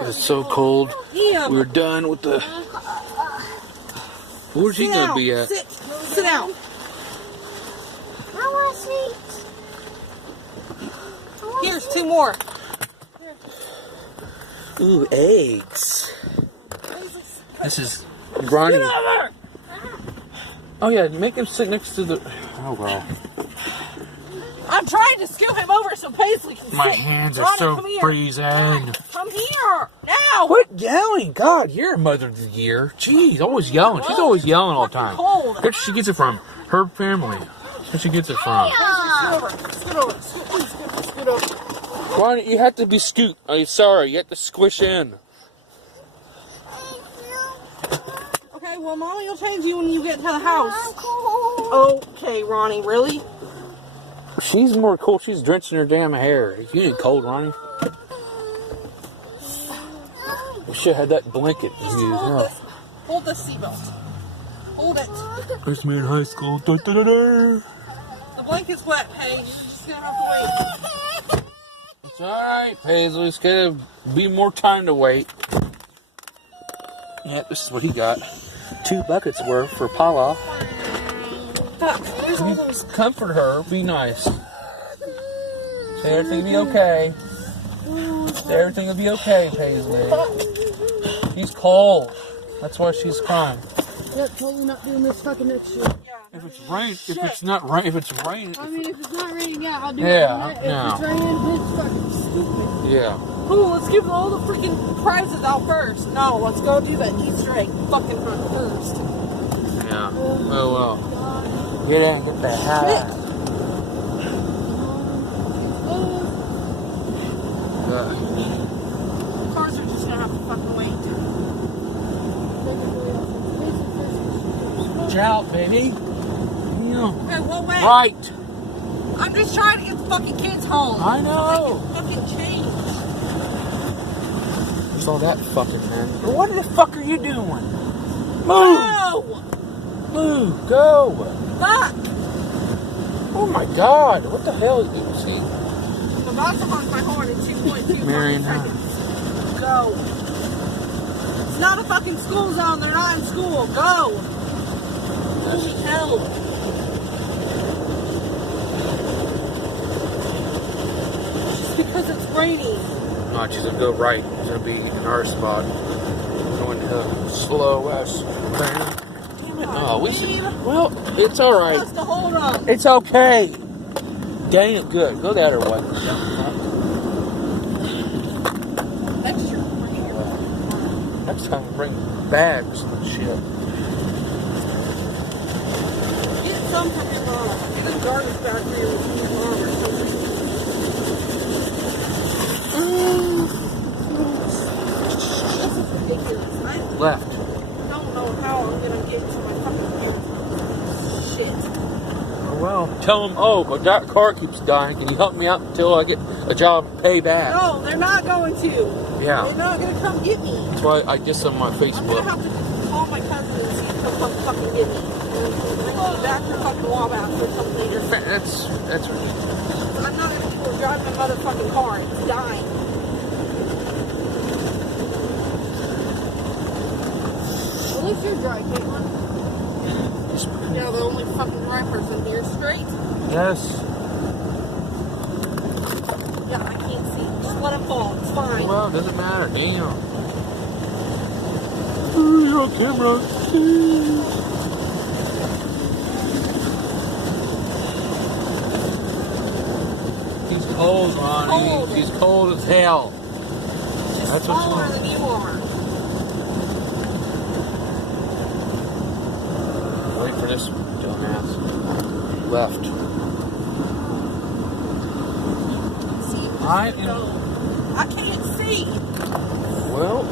It's so cold. We're done with the... Where's he gonna be at? Sit down. I want seats. Here's 2 more. Ooh, eggs. This is Ronnie. Oh yeah, make him sit next to the... Oh well. I'm trying to scoot him over so Paisley can sit. My hands are Ronnie, so freezing. Come here, now. Quit yelling. God, you're a mother of the year. Jeez, always yelling. She's always yelling all the time. Where she gets it from? Her family. That's where she gets it from. Scoot over. Scoot over. Ronnie, you have to be scoot. I'm sorry, you have to squish in. Okay, well, Mommy will change you when you get to the house. Okay, Ronnie, really? She's more cool. She's drenching her damn hair. You ain't cold, Ronnie. We should have had that blanket to use. Hold this seatbelt. Hold it. First me in high school. Da, da, da, da. The blanket's wet, Paige. You're just gonna have to wait. It's alright, Paisley. It's gonna be more time to wait. Yeah, this is what he got. 2 buckets worth for Paula. Comfort her. Be nice. Say everything will be okay. Say everything will be okay, Paisley. She's cold. That's why she's crying. Yep, totally not doing this fucking next year. If it's rain, if it's not rain, if it's raining. I mean, if it's not raining, yeah, I'll do Yeah, it. If no. it's raining, it's fucking stupid. Yeah. Cool, let's give all the freaking prizes out first. No, let's go do that Xtra fucking hunt first. Yeah. Oh well. Get in, get the hat. Cars are just gonna have to fucking wait. Watch out, baby. Yeah. Okay, what way? Right. I'm just trying to get the fucking kids home. I know. So they can fucking change. What's all that fucking man? What the fuck are you doing? Move. No! Move. Go. Back! Oh my God. What the hell are you see? I'm about to honk my horn in 2.2 Marion, seconds. Go. It's not a fucking school zone. They're not in school. Go. Holy hell. Just because it's raining. No, she's gonna go right. She's gonna be in our spot. Going to slow ass. Damn it. Oh, we should. Well, it's alright. Just to hold on. It's okay. Dang it, good. Go that way. Extra over here. Next time, bring bags and shit. Get some from your mom. The garbage back here with your mom or something. This is ridiculous. I Left. don't know how I'm gonna get to my fucking parents' house. Shit. Oh, well, tell them, oh, but that car keeps dying. Can you help me out until I get a job and pay back? No, they're not going to. Yeah. They're not gonna come get me. That's why I guess on my I'm Facebook. gonna have to call my cousin and see if he'll come fucking get me. Bring me back to fucking Wabash or something later. That's ridiculous. I'm not gonna be able to drive my motherfucking car. It's dying. At least you're dry, Caitlin. Yeah, the only fucking dry person here. Straight. Yes. Yeah, I can't see. Just let him fall. It's fine. Well, it doesn't matter. Damn. You're on camera. He's cold, Ronnie. Cold. He's cold as hell. Just That's what's smaller wrong. than you are. Wait for this dumbass. Left. See, I can't see. Well,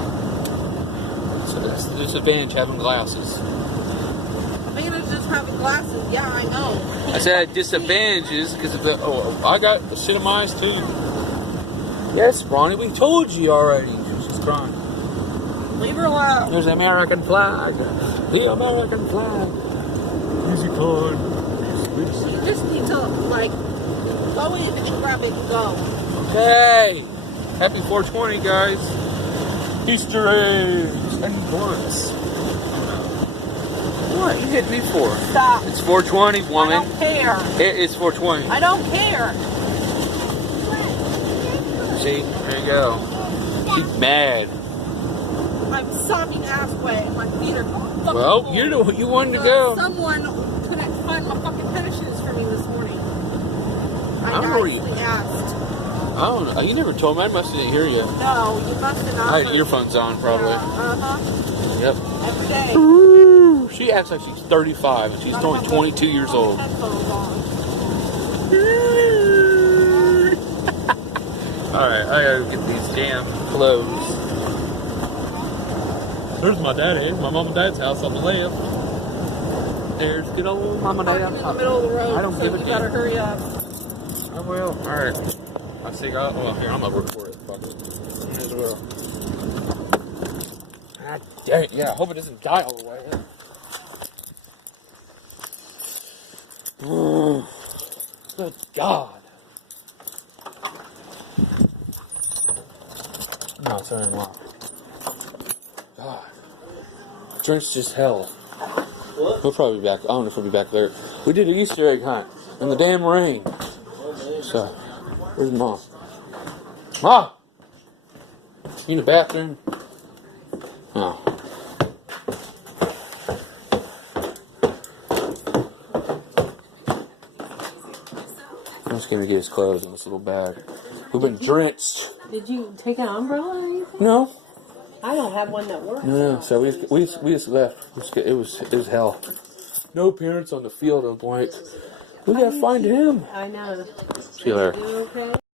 so that's the disadvantage having glasses. Advantage is having glasses. Yeah, I know. I said disadvantages because of the. Oh, I got the shit in my eyes too. Yes, Ronnie, we told you already. She's crying. Leave her alone. There's the American flag. The American flag. Easy card. You just need to, like, go in and grab it and go. Okay. Happy 420, guys. Easter eggs and blunts. What you hit me for? Stop. It's 420, I woman. don't care. It is 420. I don't care. See, there you go. She's mad. I'm sobbing ass wet and my feet are fucking Well, cold. you wanted to go. Someone couldn't find my fucking tennis shoes for me this morning. I don't know where you- nicely asked. I don't know. You never told me. I must didn't hear you. No, you must have not. I had heard earphones on, probably. Yeah, uh-huh. Yep. Every day. Ooh, she acts like she's 35 and she's only 22 years old. Headphones on. Alright, I gotta get these damn clothes. There's my daddy. My mom and dad's house on the left. There's good old mom and Park dad's in the house. middle of the road, I don't so give a you better damn. hurry up. I will. Alright. I see. Well, here, I'm gonna record it. Fuck it. Might as well. God dang it. Yeah, I hope it doesn't die all the way. Good God. No, it's not unlocked. God. Drenched as hell. We'll probably be back. I don't know if we'll be back there. We did an Easter egg hunt in the damn rain. So, where's Mom? Mom! You in the bathroom? Oh. I'm just gonna get his clothes in this little bag. We've been drenched. Did you take an umbrella or anything? No. I don't have one that works. No, so we just left. It was hell. No parents on the field. I'm like, we gotta find him. I know. See you later. You okay?